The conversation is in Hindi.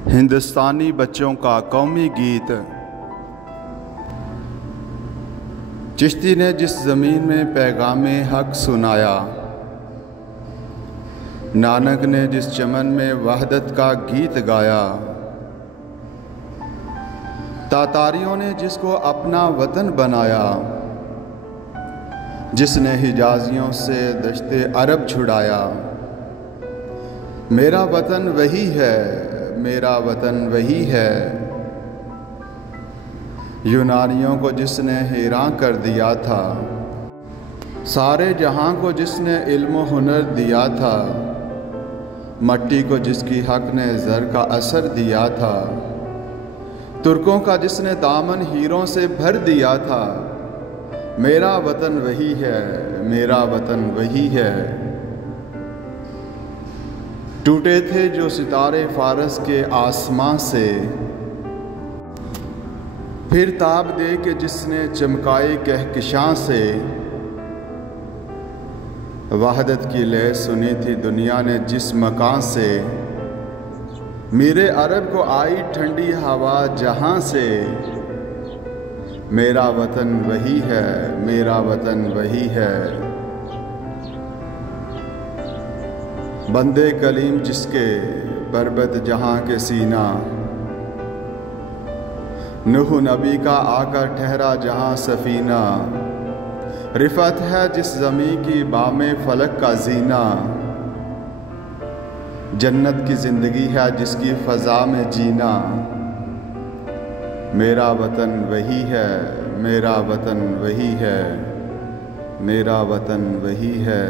हिंदुस्तानी बच्चों का कौमी गीत। चिश्ती ने जिस ज़मीन में पैगामे हक सुनाया, नानक ने जिस चमन में वहदत का गीत गाया, तातारियों ने जिसको अपना वतन बनाया, जिसने हिजाजियों से दश्ते अरब छुड़ाया, मेरा वतन वही है, मेरा वतन वही है। यूनानियों को जिसने हैरान कर दिया था, सारे जहां को जिसने इल्म हुनर दिया था, मट्टी को जिसकी हक ने ज़र का असर दिया था, तुर्कों का जिसने दामन हीरों से भर दिया था, मेरा वतन वही है, मेरा वतन वही है। टूटे थे जो सितारे फारस के आसमां से, फिर ताब दे के जिसने चमकाए कहकशां से, वहदत की लय सुनी थी दुनिया ने जिस मकान से, मेरे अरब को आई ठंडी हवा जहां से, मेरा वतन वही है, मेरा वतन वही है। बंदे कलीम जिसके बरबत जहां के सीना, नूह नबी का आकर ठहरा जहां सफीना, रिफत है जिस ज़मी की बामे फलक का जीना, जन्नत की ज़िंदगी है जिसकी फ़ज़ा में जीना, मेरा वतन वही है, मेरा वतन वही है, मेरा वतन वही है।